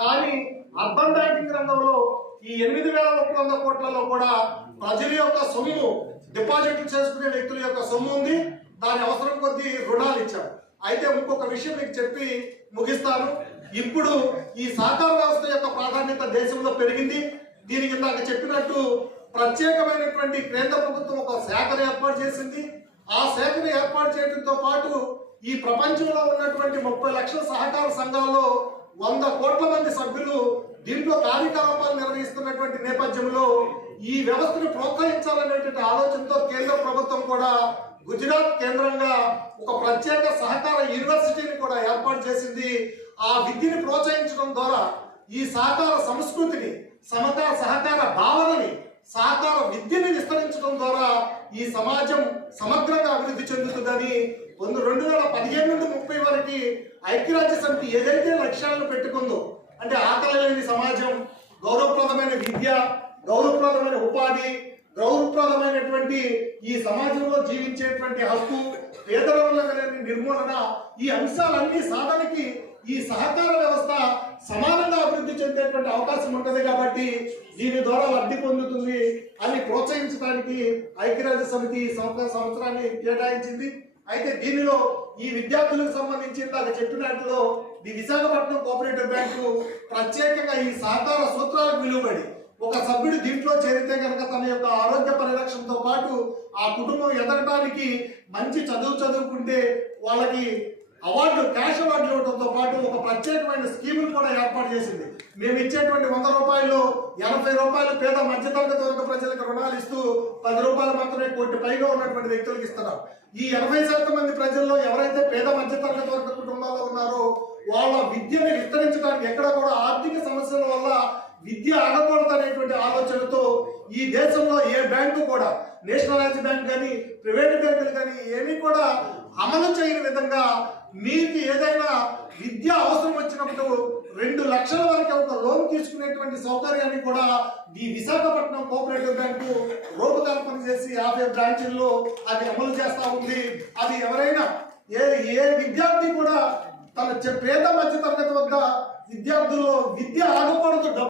కానీ urban banking రంగంలో ఈ 8,100 కోట్లలో కూడా ప్రజల యొక్క సొమ్ము డిపాజిట్లు చేసుకునే వ్యక్తుల యొక్క సొమ్ము ఉంది. దాని అవసరం కొద్దీ రుణాలు ఇచ్చాం. అయితే ఇంకొక విషయం మీకు చెప్పి ముగిస్తాను. ఇప్పుడు ఈ సహకార వ్యవస్థ యొక్క ప్రాధాన్యత దేశంలో పెరిగింది. దీనికి నాకు చెప్పినట్టు ప్రత్యేకమైనటువంటి కేంద్ర ప్రభుత్వం ఒక శాఖను ఏర్పాటు చేసింది. ఆ శాఖను ఏర్పాటు చేయడంతో పాటు ఈ ప్రపంచంలో ఉన్నటువంటి 30 లక్షల సహకార సంఘాల్లో 100 కోట్ల మంది సభ్యులు దీంట్లో కార్యకలాపాలు నిర్వహిస్తున్నటువంటి నేపథ్యంలో ఈ వ్యవస్థను ప్రోత్సహించాలనేటువంటి ఆలోచనతో కేంద్ర ప్రభుత్వం కూడా గుజరాత్ కేంద్రంగా ఒక ప్రత్యేక సహకార యూనివర్సిటీని కూడా ఏర్పాటు చేసింది. ఆ విద్యని ప్రోత్సహించడం ద్వారా ఈ సహకార సంస్కృతిని, సహకార భావనని, సహకార విద్యని విస్తరించడం ద్వారా ఈ సమాజం సమగ్రంగా అభివృద్ధి చెందుతుందని 2015 నుండి 30 వరకు ఐక్యరాజ్య సమితి ఏదైతే లక్ష్యాలను పెట్టుకుందో, అంటే ఆకలి లేని సమాజం, గౌరవప్రదమైన విద్య, గౌరవప్రదమైన ఉపాధి, గౌరవప్రదమైనటువంటి ఈ సమాజంలో జీవించేటువంటి హక్కు, పేదరికం నిర్మూలన, ఈ అంశాలన్నీ సాధనకి ఈ సహకార వ్యవస్థ సమానంగా అభివృద్ధి చెందేటువంటి అవకాశం ఉంటుంది. కాబట్టి దీని ద్వారా లబ్ధి పొందుతుంది అని ప్రోత్సహించడానికి ఐక్యరాజ్య సమితి సంవత్సరాన్ని కేటాయించింది. అయితే దీనిలో ఈ విద్యార్థులకు సంబంధించి నాకు చెప్పినట్లు ఈ విశాఖపట్నం కోఆపరేటివ్ బ్యాంకు ప్రత్యేకంగా ఈ సహకార సూత్రాలకు విలువబడి ఒక సభ్యుడు దీంట్లో చేరితే కనుక తన యొక్క ఆరోగ్య పరిరక్షణతో పాటు ఆ కుటుంబం ఎదగడానికి మంచి చదువుకుంటే వాళ్ళకి క్యాష్ అవార్డులు ఇవ్వడంతో పాటు ఒక ప్రత్యేకమైన స్కీములు కూడా ఏర్పాటు చేసింది. మేము ఇచ్చేటువంటి 100 రూపాయలు 80 రూపాయలు పేద మధ్యతరగతి వర్గ ప్రజలకు రుణాలు ఇస్తూ 10 రూపాయలు మాత్రమే కోటి పైగా ఉన్నటువంటి వ్యక్తులకు ఇస్తున్నారు. ఈ 80% మంది ప్రజల్లో ఎవరైతే పేద మధ్యతరగతి వర్గ కుటుంబాల్లో ఉన్నారో వాళ్ళ విద్యను విస్తరించడానికి ఎక్కడ కూడా ఆర్థిక సమస్యల వల్ల విద్య ఆగకూడదు అనేటువంటి ఆలోచనతో ఈ దేశంలో ఏ బ్యాంకు కూడా, నేషనలైజ్ బ్యాంక్ కానీ ప్రైవేట్ బ్యాంకులు కానీ ఏమీ కూడా అమలు చేయని విధంగా మీకు ఏదైనా విద్య అవసరం వచ్చినప్పుడు 2 లక్షల వరకు ఒక లోన్ తీసుకునేటువంటి సౌకర్యాన్ని కూడా ఈ విశాఖపట్నం కోఆపరేటివ్ బ్యాంకు రూపకల్పన చేసి 50 బ్రాంచీల్లో అది అమలు చేస్తా ఉంది. అది ఎవరైనా ఏ విద్యార్థి కూడా తన పేద మధ్య తరగతి వద్ద విద్యార్థుల్లో విద్య ఆగకూడదు,